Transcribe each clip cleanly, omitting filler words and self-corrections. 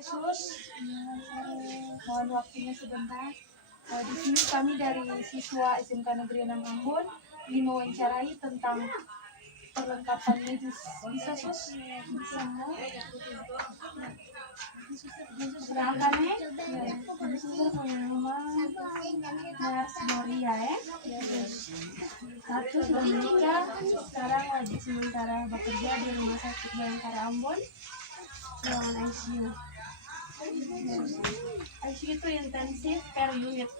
Celsius. Mohon waktunya sebentar. Di sini kami dari siswa SMK Negeri 6 Ambon ingin mewawancarai tentang perlengkapan medis. Bisa sus? Bisa. Silakan ya. Di sini punya nama Nurse Gloria ya. Satu sudah menikah, sekarang lagi sementara bekerja di Rumah Sakit Bayangkara Ambon, ruangan ICU. ICU itu intensif care unit.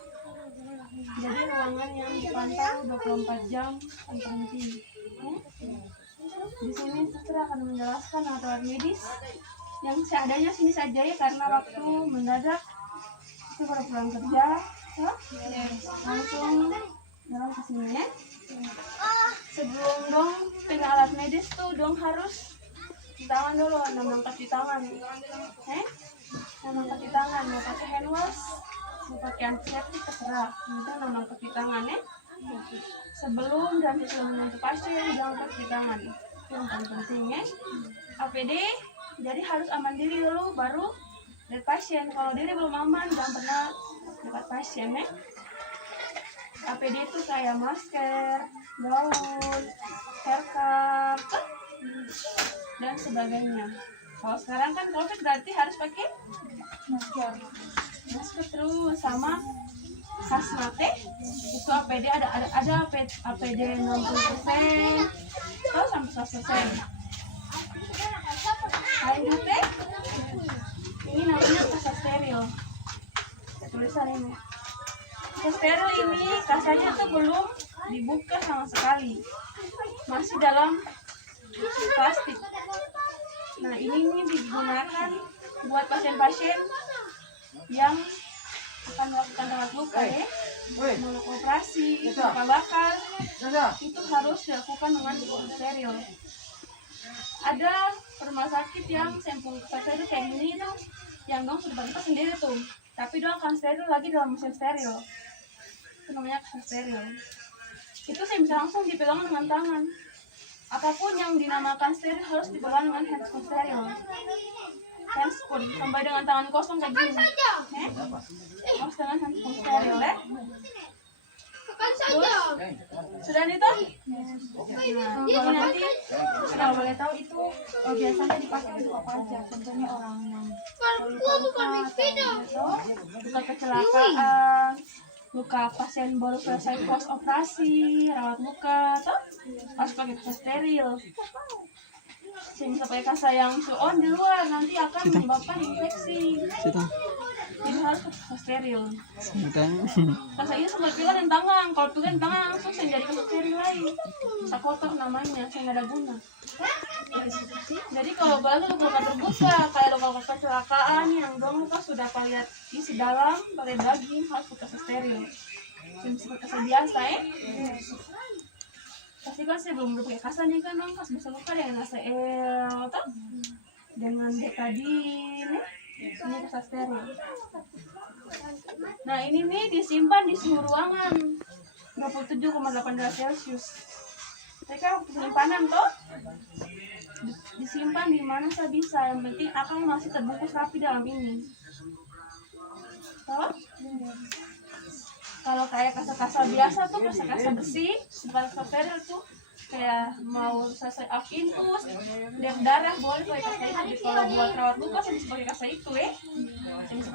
Jadi ruangan yang dipantau 24 jam tanpa henti. Di sini suster akan menjelaskan aturan medis yang seadanya sini saja ya, karena waktu mendadak itu baru pulang kerja, langsung dalam kesini ya. Sebelum dong pegang alat medis tuh dong harus cuci tangan dulu, 6 langkah cuci tangan, 6 langkah cuci tangan, mau pakai hand wash, mau pakai antiseptik terserah, itu 6 langkah cuci tangan ya. Sebelum dan sesudah menyentuh pasien jangan pakai cuci tangan, itu yang paling penting ya. APD jadi harus aman diri dulu baru lihat pasien. Kalau diri belum aman jangan pernah dekat pasien ya. APD itu kayak masker, gaun, haircut, dan sebagainya. Kalau sekarang kan COVID berarti harus pakai masker terus sama hazmat itu APD ada APD 60% atau sampai 100%. Lanjut ini namanya kasa steril. Tulisan ini. Kasa steril ini kasanya tuh belum dibuka sama sekali, masih dalam plastik. Nah ini digunakan buat pasien-pasien yang akan melakukan rawat luka ya, mau operasi, luka bakar, itu harus dilakukan dengan kasa steril. Ada rumah sakit yang sampel kasa steril kayak gini tuh, yang dong sudah kita sendiri tuh, tapi dong akan steril lagi dalam mesin steril. Itu namanya kasa steril. Itu saya bisa langsung dipegang dengan tangan. Apapun yang dinamakan steril harus dipegang dengan handscoon steril. Handscoon sampai dengan tangan kosong kayak gini. Harus dengan handscoon steril ya. Terus, sudah nih toh? Kalau nanti kalau boleh tahu itu biasanya dipakai untuk apa aja? Contohnya orang yang luka kecelakaan, luka pasien baru selesai pos operasi, rawat luka, toh harus pakai kasa steril. Bisa pakai kasa yang on di luar nanti akan menyebabkan infeksi. Jadi harus pakai kasa steril. Kasa ini semua pegang di tangan. Kalau pegang di tangan langsung saya jadi kasa steril lagi. Bisa kotor namanya, saya nggak ada guna. Jadi kalau baru luka terbuka kayak luka kecelakaan yang dong luka sudah lihat isi dalam pakai daging harus pakai kasa steril. Yang bisa pakai kasa biasa ya. Pasti kan saya belum pakai kasa nih kan dong, kas bisa luka dengan ACL atau dengan betadine, ini kasa steril. Nah ini nih disimpan di suhu ruangan 27,8 derajat Celcius. Mereka waktu penyimpanan toh disimpan di mana saya bisa, yang penting akan masih terbungkus rapi dalam ini. Toh? Kalau kayak kasa-kasa biasa tuh kasa-kasa bersih, bukan kasa steril tuh kayak mau selesai infus, darah boleh pakai kasa itu. Kalau buat rawat luka saya bisa pakai kasa itu ya. Saya bisa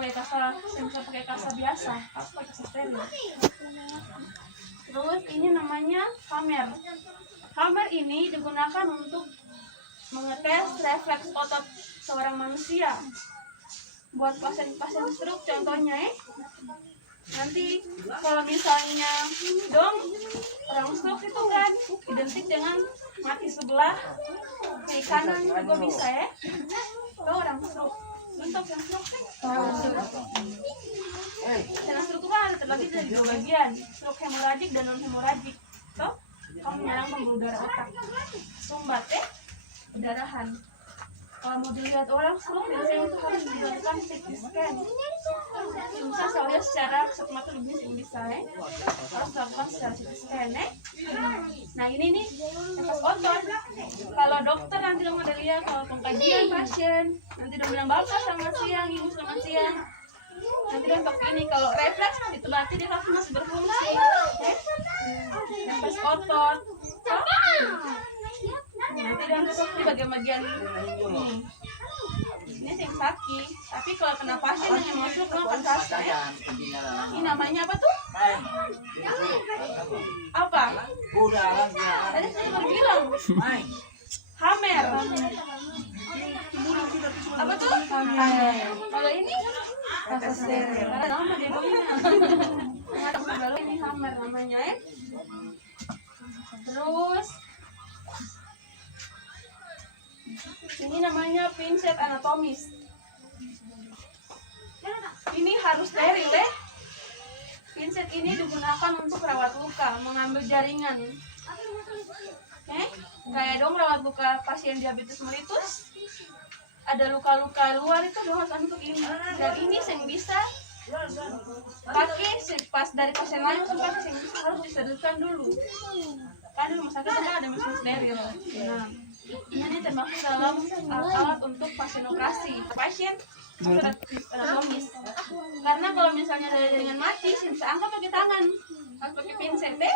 pakai kasa biasa, harus pakai kasa steril. Terus ini namanya hammer. Hammer ini digunakan untuk mengetes refleks otot seorang manusia. Buat pasien-pasien stroke contohnya ya. Nanti kalau misalnya dong orang stroke itu kan identik dengan mati sebelah kiri kanan juga bisa ya. Kalau orang stroke untuk yang stroke dan stroke kan ada terbagi dari dua bagian, stroke hemoragik dan non hemoragik. Toh kamu menyerang pembuluh darah otak, sumbat perdarahan. Kalau mau dilihat orang stroke biasanya itu harus dilakukan CT scan. Bisa saya lihat secara kasat mata lebih bisa harus dilakukan secara CT scan Nah ini nih nafas otot. Kalau dokter nanti dong ada lihat kalau pengkajian pasien nanti dong bilang bapak sama siang ini iya. Nanti dia untuk ini kalau refleks itu berarti dia masih berfungsi. Nafas otot. Nanti dia untuk di bagian-bagian ini. Ini yang sakit. Tapi kalau kena pasien yang masuk akan rasa ya. Ini namanya apa tuh? Apa? Tadi saya baru bilang. Hammer. Apa tuh? Kalau ini nama dia baru ini hammer namanya ya. Terus ini namanya pinset anatomis. Ini harus steril ya. Pinset ini digunakan untuk rawat luka, mengambil jaringan. Kayak dong rawat luka pasien diabetes mellitus. Ada luka-luka luar itu dong harus untuk ini. Dan ini yang bisa pakai pas dari pasien lain sampai yang bisa harus disterilkan dulu. Kan di rumah sakit ada mesin steril. Nah, ini termasuk dalam alat untuk pasien operasi. Pasien anatomis. Karena kalau misalnya ada jaringan mati, bisa angkat pakai tangan, harus pakai pinset deh.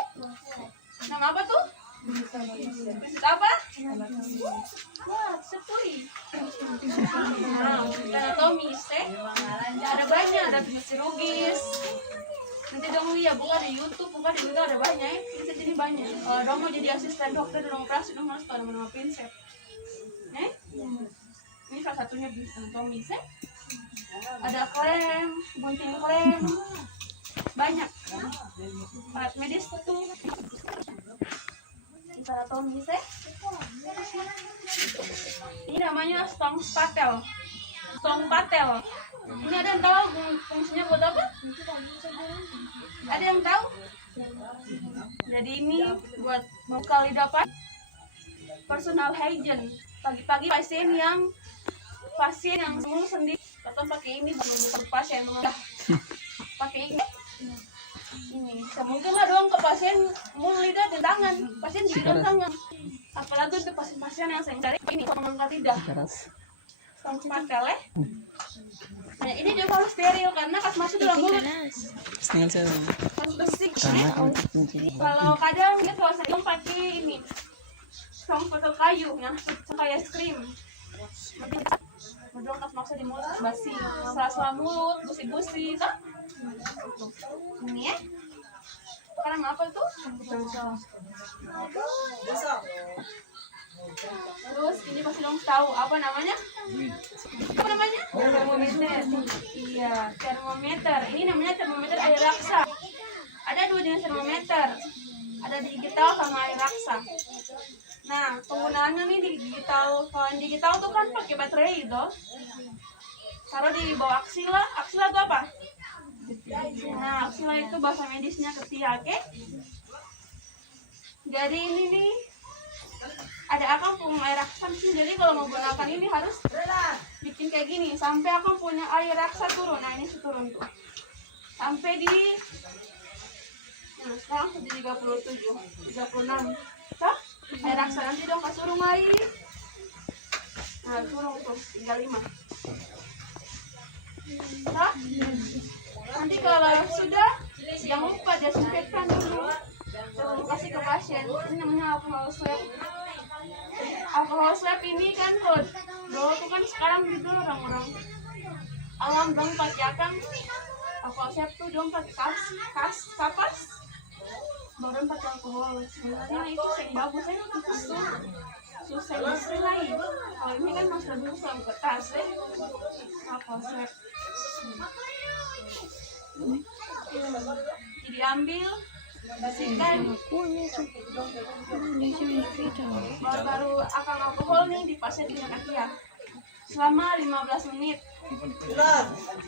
Nama apa tuh? Pinset apa? Wah, sepuri. Nah, anatomis ada banyak, ada pinset chirurgis. Nanti dong lihat buka di YouTube, buka di Google ada banyak ya. Pinset ini banyak. Kalau dong mau jadi asisten dokter dalam operasi, dong harus tahu nama pinset. Ini salah satunya anatomis ya. Ada klem, gunting klem, banyak. Alat medis tuh. Anatomis ya. Ini namanya stong patel. Stong patel. Ini ada yang tahu fungsinya buat apa? Ada yang tahu? Jadi ini buat muka lidah personal hygiene. Pagi-pagi pasien yang semua sendiri atau pakai ini bukan pasien pakai ini. Mungkin lah doang ke pasien mulut lidah di tangan, pasien di tangan. Apalagi untuk pasien-pasien yang sering cari ini mengangkat lidah. Tempat kale. Nah, ini juga harus steril karena kas masuk dalam mulut. Harus bersih. Kalau kadang dia kalau sering pakai ini botol kayu yang kayak es krim. Bedong kas masuk di mulut basi, sela-sela mulut, busi-busi, toh. Ini ya. Sekarang apa tuh? Terus ini pasti dong tahu apa namanya? Apa namanya? Termometer. Iya, termometer. Ini namanya termometer air raksa. Ada dua jenis termometer. Ada digital sama air raksa. Nah, penggunaannya nih di digital. Kalau yang digital tuh kan pakai baterai gitu. Taruh di bawah aksila. Aksila itu apa? Nah, aksila itu bahasa medisnya ketiak, oke? Jadi ini nih ada akang punya air raksa sih. Jadi kalau mau gunakan ini harus bikin kayak gini sampai akang punya air raksa turun. Nah, ini turun tuh. Sampai di sekarang sudah 36. Toh? Air raksa nanti dong kasih mari. Nah, turun tuh 35. Toh? Nanti kalau sudah jangan lupa desinfektan dulu. Sebelum kasih ke pasien. Ini namanya alcohol swab. Alcohol swab ini kan kalau dulu tuh kan sekarang gitu orang-orang alam dong pakai akang. Alcohol swab tuh dong pakai kapas. Baru pakai alkohol. Sebenarnya itu yang bagus ya. Itu susah bersih lagi. Kalau ini kan masih lebih sama kertas ya. Alcohol swab. Jadi ambil bersihkan baru akan alkohol nih dipasang di kaki ya selama 15 menit.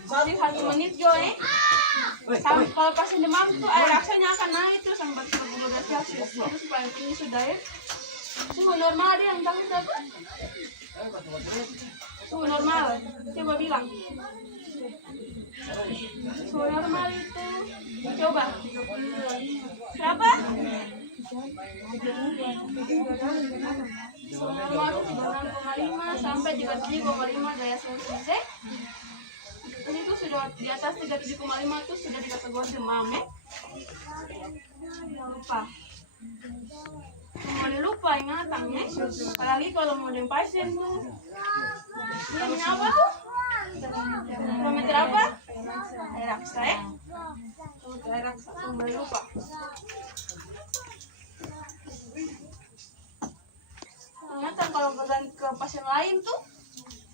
Jadi 1 menit jo sampai kalau pasien demam tuh air raksanya akan naik terus sampai 40 Celcius. Terus paling tinggi sudah ya. Suhu normal ada yang tahu berapa? Suhu normal coba bilang. Suhu normal itu coba berapa? Suhu normal itu 36,5 sampai 37,5 derajat Celcius. Itu kalau di atas 37,5 itu sudah di kategori demam ya. Jangan lupa. Mau lupa ingatan ya. Apalagi kalau mau dengan pasien tuh. Ini apa tuh? Termometer apa? Air raksa ya. Air raksa, kembali lupa. Ingatan kalau berganti ke pasien lain tuh,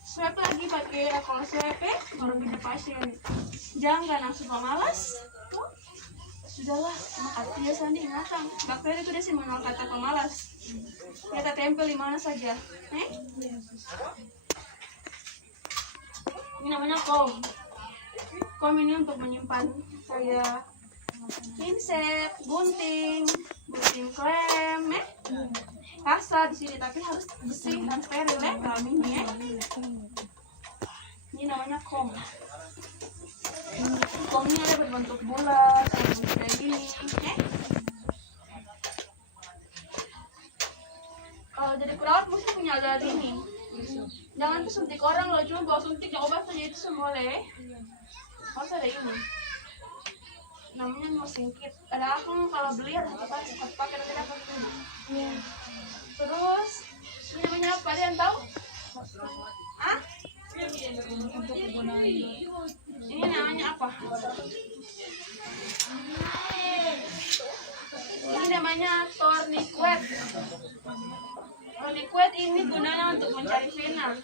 swab lagi pakai alkohol swab ya, baru pindah pasien. Jangan langsung pemalas. Sudahlah, biasa diingatan. Bakteri itu dia sih mengenal kata pemalas. Kita tempel di mana saja. Ini namanya kom. Kom ini untuk menyimpan kayak pinset, gunting klem, kasa di sini, tapi harus bersih dan steril ya, kalau ini ya. Ini namanya kom. Kom ini ada berbentuk bulat, kayak gini, Kalau jadi perawat mesti punya alat ini. Jangan tuh suntik orang loh, cuma bawa suntik yang obat saja itu semua boleh. Harus ada ini. Namanya mesin kit. Ada aku kalau beli ada satu paket ada dapat tuh. Terus ini namanya apa? Ada yang tahu? Ah? Ini namanya apa? Ini namanya tourniquet. Tourniquet ini gunanya untuk mencari vena.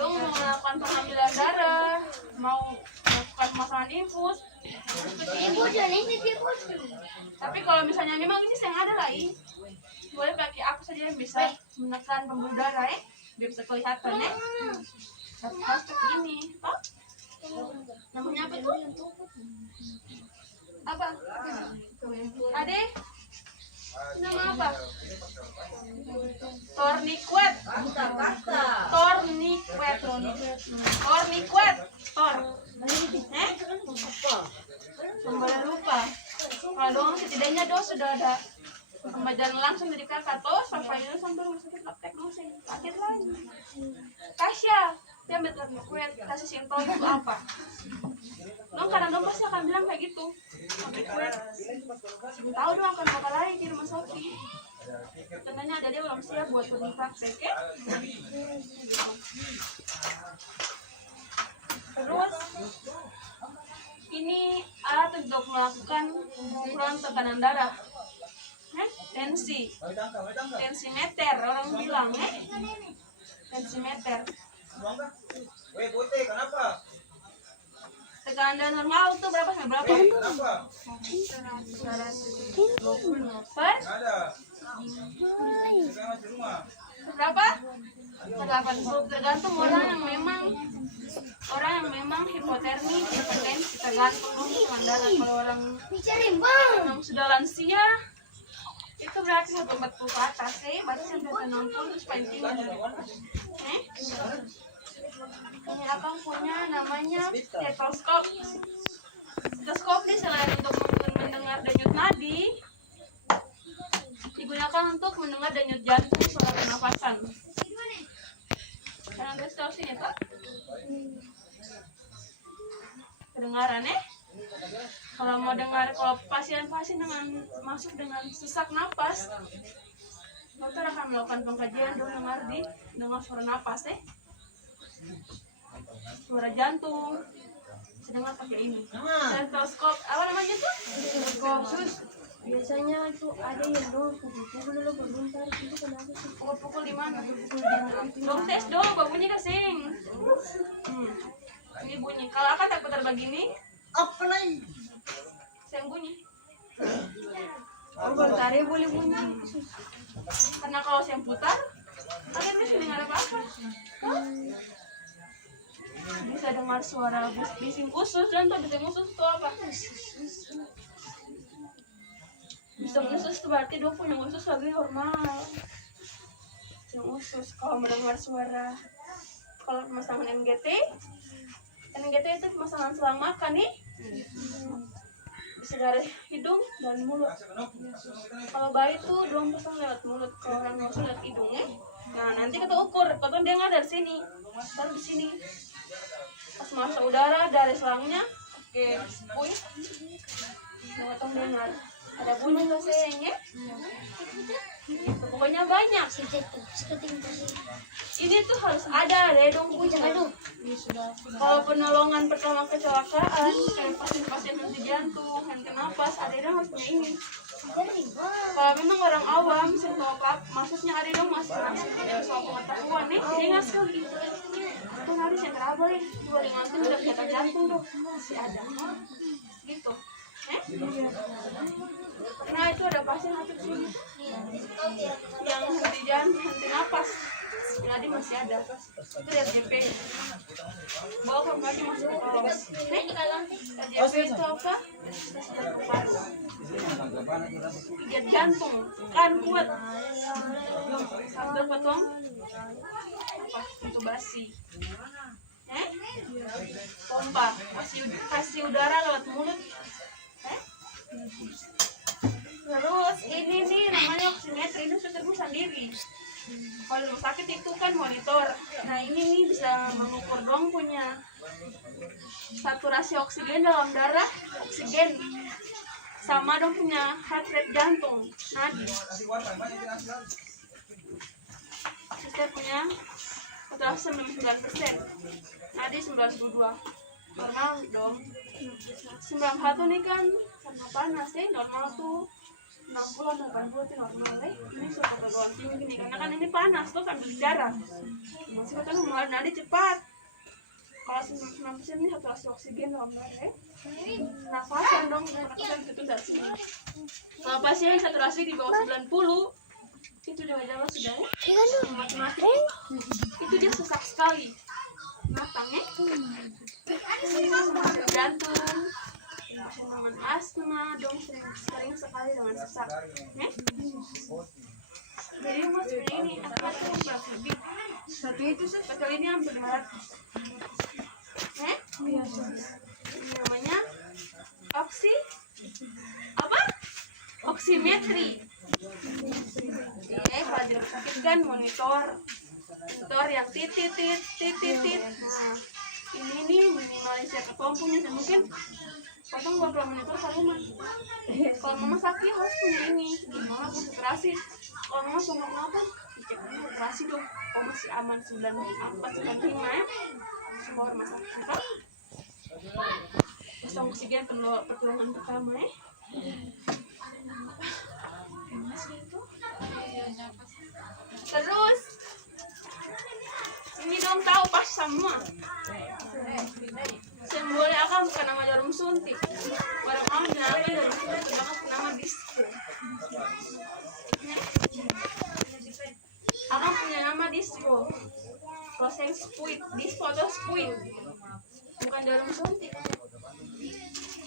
Dong mau melakukan pengambilan darah, mau melakukan pemasangan infus, tapi kalau misalnya memang ini yang ada lah, boleh pakai apa saja yang bisa menekan pembuluh darah ya, biar bisa kelihatan ya. Harus seperti ini, oh? Namanya apa tuh? Apa? Ade? Nama apa? Tourniquet. Tourniquet. Tourniquet. Kembali lupa. Kalau dong setidaknya sudah ada pembelajaran langsung dari kakak tuh sampai itu sampai rumah sakit praktek langsung sakit lagi. Tasya, dia ambil tourniquet, kasih simpel itu apa? Dong kadang dong pasti akan bilang kayak gitu. Tourniquet. Tahu dong akan apa lagi di rumah sakit. Tengahnya ada dia belum siap buat pergi praktek ya. Terus ini alat untuk melakukan pengukuran tekanan darah, tensimeter orang bilang tensimeter. Tekanan darah normal tuh berapa? Berapa? 80. Tergantung orang yang memang hipotermi, hipertensi, tergantung tekanan darah. Kalau orang yang sudah lansia itu berarti 140 ke atas berarti sampai 60 itu paling tinggi. Ini abang punya namanya stetoskop. Stetoskop ini selain untuk mendengar denyut nadi, digunakan untuk mendengar denyut jantung suara pernapasan. Kalian guys tahu sini tak? Kedengaran Kalau mau dengar, kalau pasien-pasien masuk dengan sesak napas, dokter akan melakukan pengkajian dong dengar suara napas suara jantung, sedang pakai ini. Stetoskop, apa namanya tuh? Stetoskop. Terus biasanya itu ada yang pukul dulu berbentar itu kenapa sih? Pukul di mana? Dong tes dong, bunyi kasing. Ini bunyi. Kalau akan tak putar begini, apa nih? Yang bunyi. Bentar ya boleh bunyi. Karena kalau saya putar, kalian bisa dengar apa-apa. Bisa dengar suara bising usus, dan bising usus itu apa? Bising usus itu berarti dia punya usus lagi normal. Bising usus kalau mendengar suara, kalau pemasangan NGT itu pemasangan selang makan bisa dari hidung dan mulut. Kalau bayi tuh dong pasang lewat mulut, kalau orang nggak lewat hidung Nah nanti kita ukur, kalau dia nggak dari sini, taruh di sini. Pas masuk udara dari selangnya pakai spuit, nggak tahu dengar ada bunyi nggak sayangnya? Gitu, pokoknya banyak. Ini tuh harus ada redong punya. Kalau penolongan pertama kecelakaan kayak pasien-pasien henti jantung, henti napas, adedong harus punya ini. Kalau memang orang awam, maksudnya adedong masih soal pengetahuan nih, ingat sekali. Itu harus yang terabar ya, dua ngantung udah kelihatan jantung tuh masih ada, gitu. Nah itu ada pasien masuk sini yang henti jantung, henti napas. Jadi masih ada. Itu RJP. Bawa kamu lagi masuk ke kolom. RJP itu apa? Lihat jantung, kan kuat. Sambil potong apa? Intubasi. Pompa, kasih udara lewat mulut. Terus ini nih namanya oximetri, ini sustermu sendiri. Kalau di rumah sakit itu kan monitor. Nah ini nih bisa mengukur dong punya saturasi oksigen dalam darah, oksigen sama dong punya heart rate jantung, nadi. Suster punya saturasi 99%, nadi 92. Normal dong. 91 nih kan sama panas ya, normal tuh 60 atau 80 itu normal deh. Ini sudah ketegangan tinggi nih karena kan ini panas tuh kan darah. Masih katanya mulai nadi cepat. Kalau 99% ini saturasi oksigen dalam darah ya. Nafasan dong, nafasan itu tidak sini. Kalau pasien saturasi di bawah 90 itu jalan-jalan sudah ya. Mati-mati. Itu dia sesak sekali. Matang ya. Jantung. Dengan asma dong sering sekali dengan sesak. Jadi mas ini berapa lebih? Satu itu sih betul ini hampir 500. Ini namanya oximetri. Kalau di rumah sakit kan monitor yang titit. Nah, ini nih minimalisir ketompunya mungkin potong beberapa monitor satu rumah. Kalau mama sakit harus punya ini. Mama konsentrasi. Kalau mama sungguh apa? Dicek konsentrasi dong. Oh masih aman 94-95 ya. Semua rumah sakit. Pasang oksigen pertolongan pertama ya. Terus ini dong tahu pas semua. Sembolnya akan bukan nama jarum suntik. Orang mau nama jarum suntik banget nama disco. Akan punya nama disco. Proses spuit, disco atau spuit. Bukan jarum suntik.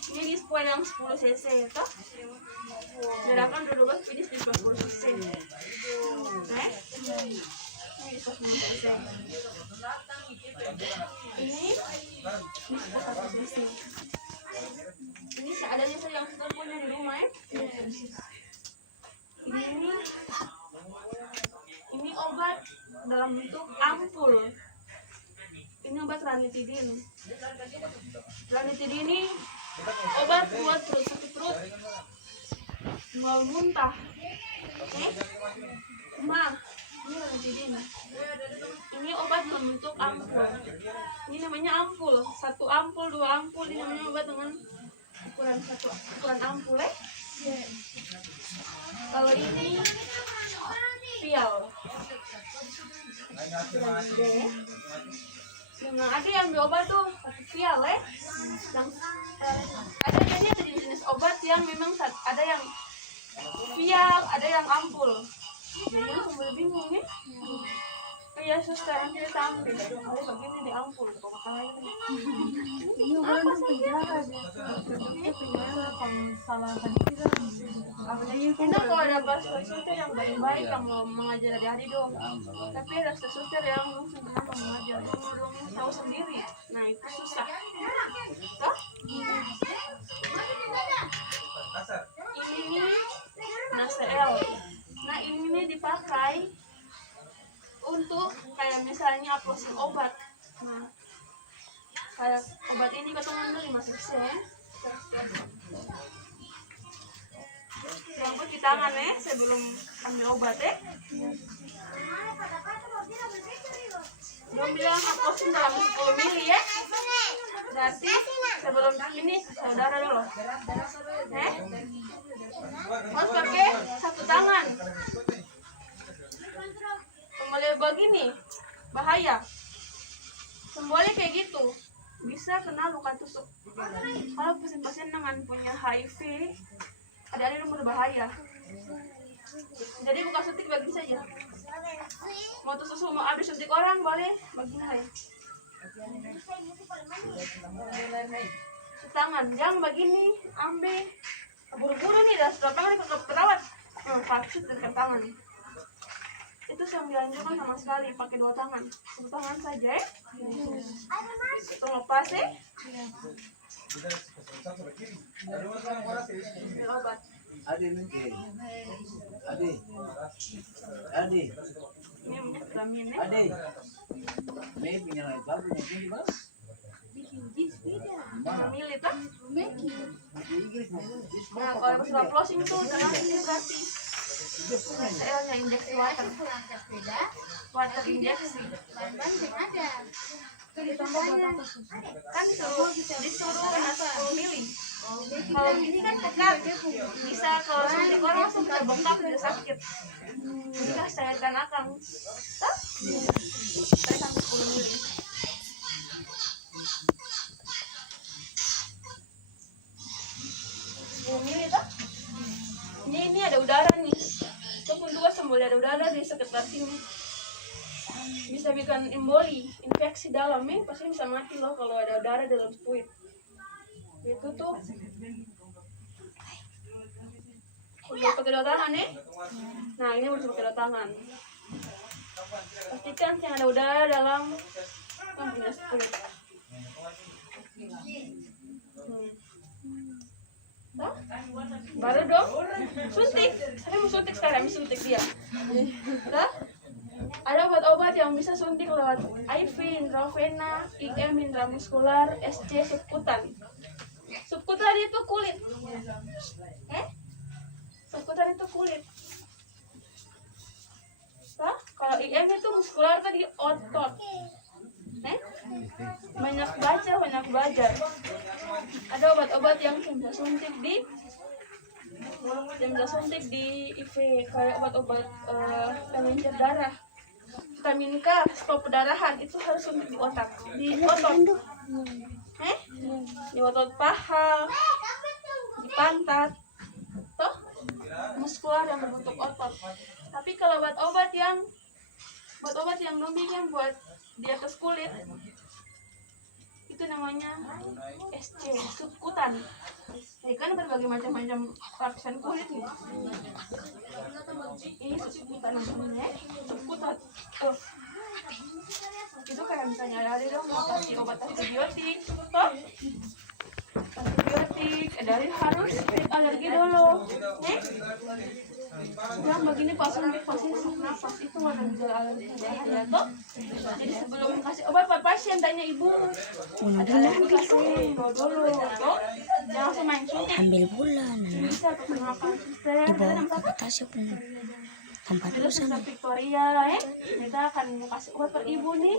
Ini disco yang 10 cc toh. Gerakan duduk finish di 10 cc. Ini 10 cc. Ini seadanya saya yang sudah punya di rumah ya. Ini obat dalam bentuk ampul. Ini obat ranitidin. Ranitidin ini obat buat perut sakit perut, mau muntah. Ini ranitidin. Ini obat berbentuk ampul. Ini namanya ampul. 1 ampul, 2 ampul. Ini namanya obat dengan ukuran ampul ya. Kalau ini vial. Nah, ada yang diobat tuh 1 vial ya. Ada jenis obat yang memang ada yang vial, ada yang ampul. Jadi sambil bingung nih. Kayak suster nanti tampil, kalau begini di ampul, kok makalanya ini apa penjara kalau salah tadi kita kalau ada suster yang baik-baik yang mau mengajar dari hari dong, tapi ada suster yang sebenarnya mengajar belum tahu sendiri, nah itu susah. Ini Nasel. Nah ini dipakai untuk kayak misalnya aplosin obat. Nah Kayak obat ini katakan 5 cc ya. Rambut di tangan ya sebelum ambil obat ya. Belum bilang hapusin dalam 10 mili ya. Berarti sebelum ini saudara dulu. Harus pakai 1 tangan. Kembali begini bahaya. Sembolnya kayak gitu bisa kena luka tusuk. Kalau pasien-pasien dengan punya HIV, ada yang berbahaya. Jadi bukan suntik begini saja. Mau tusuk mau habis suntik orang boleh begini aja. Tangan jangan begini, ambil buru-buru nih dah sudah tangan ke perawat. Vaksin dengan tangan. Itu yang dianjurkan sama sekali pakai 2 tangan. 1 tangan saja ya. Itu lepas ya. Obat. Adi mungkin. Adi. Ini vitamin ya. Adi. May punya lain baru punya ini bang. Mili tuh. Inggris mau. Nah kalau sudah closing tuh jangan ini berarti. Saya injeksi water injeksi. Kan disuruh kena 10 mili. Kalau ini kan pekat, bisa kalau suntik orang langsung bisa bengkak, bisa sakit. Jadi kan saya akan saya sampai 10 mili. Mili tuh. Ini ada udara nih. Ataupun juga sembolia ada udara di sekitar sini. Bisa bikin emboli, infeksi dalam ya, pasti bisa mati loh kalau ada udara dalam fluid. Itu tuh. Udah pakai 2 tangan ya. Nah ini udah pakai 2 tangan. Pastikan yang ada udara dalam punya fluid. Baru dong suntik. Saya mau suntik sekarang, suntik dia. Dah? Ada obat-obat yang bisa suntik lewat IV, intravena, IM, intramuskular, SC, subkutan. Subkutan itu kulit. Subkutan itu kulit. Dah? Kalau IM itu muskular tadi otot. Banyak baca, banyak belajar. Ada obat-obat yang bisa suntik di IV, kayak obat-obat pengencer darah, vitamin K, stop perdarahan, itu harus suntik di otot, di otot paha, di pantat, toh muskular yang berbentuk otot. Tapi kalau obat-obat yang demikian buat di atas kulit, itu namanya SC, subkutan. Ya kan berbagai macam lapisan kulit nih. Ini subkutan namanya, subkutan. Itu kayak misalnya ada dong mau kasih obat antibiotik, toh? Antibiotik, dari harus alergi dulu, yang begini pas suntik pasti sesak nafas, itu ada gejala alergi ya toh. Jadi sebelum kasih obat buat pasien tanya ibu ada alergi kasih dulu toh, jangan langsung main suntik. Ambil bulan Bisa perkenalkan suster tasnya pun tempat itu suster Victoria kita akan mau kasih obat per ibu nih.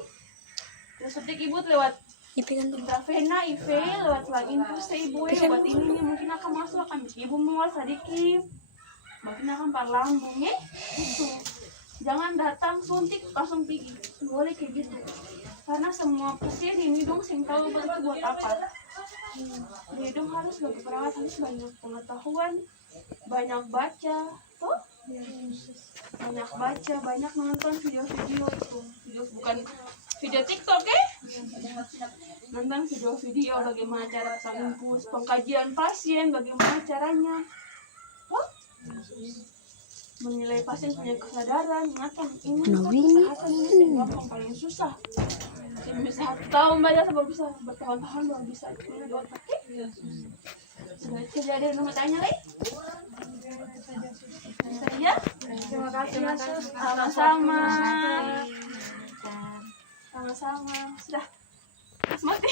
Terus suntik ibu lewat intravena, IV, lewat selang infus ibu obat ini nih mungkin akan masuk, akan bikin ibu mual sedikit, mungkin akan par lambung ya. Gitu. Jangan datang suntik langsung pergi, boleh kayak gitu. Karena semua pasien ini dong sing tahu itu buat apa. Di hidung harus bagi perawat harus banyak pengetahuan, banyak baca, toh? Banyak baca, banyak nonton video-video itu. Video bukan video TikTok nonton video-video bagaimana cara pasang infus, pengkajian pasien, bagaimana caranya, oh? Menilai pasien punya kesadaran, ingatan ini kesehatan ini yang paling susah. Jadi bisa 1 tahun banyak sampai bisa bertahun-tahun baru bisa ini di otak. Sudah jadi nomor tanya lagi? Saja. Terima kasih ya sus. Sama-sama. Sama-sama. Sudah. mati.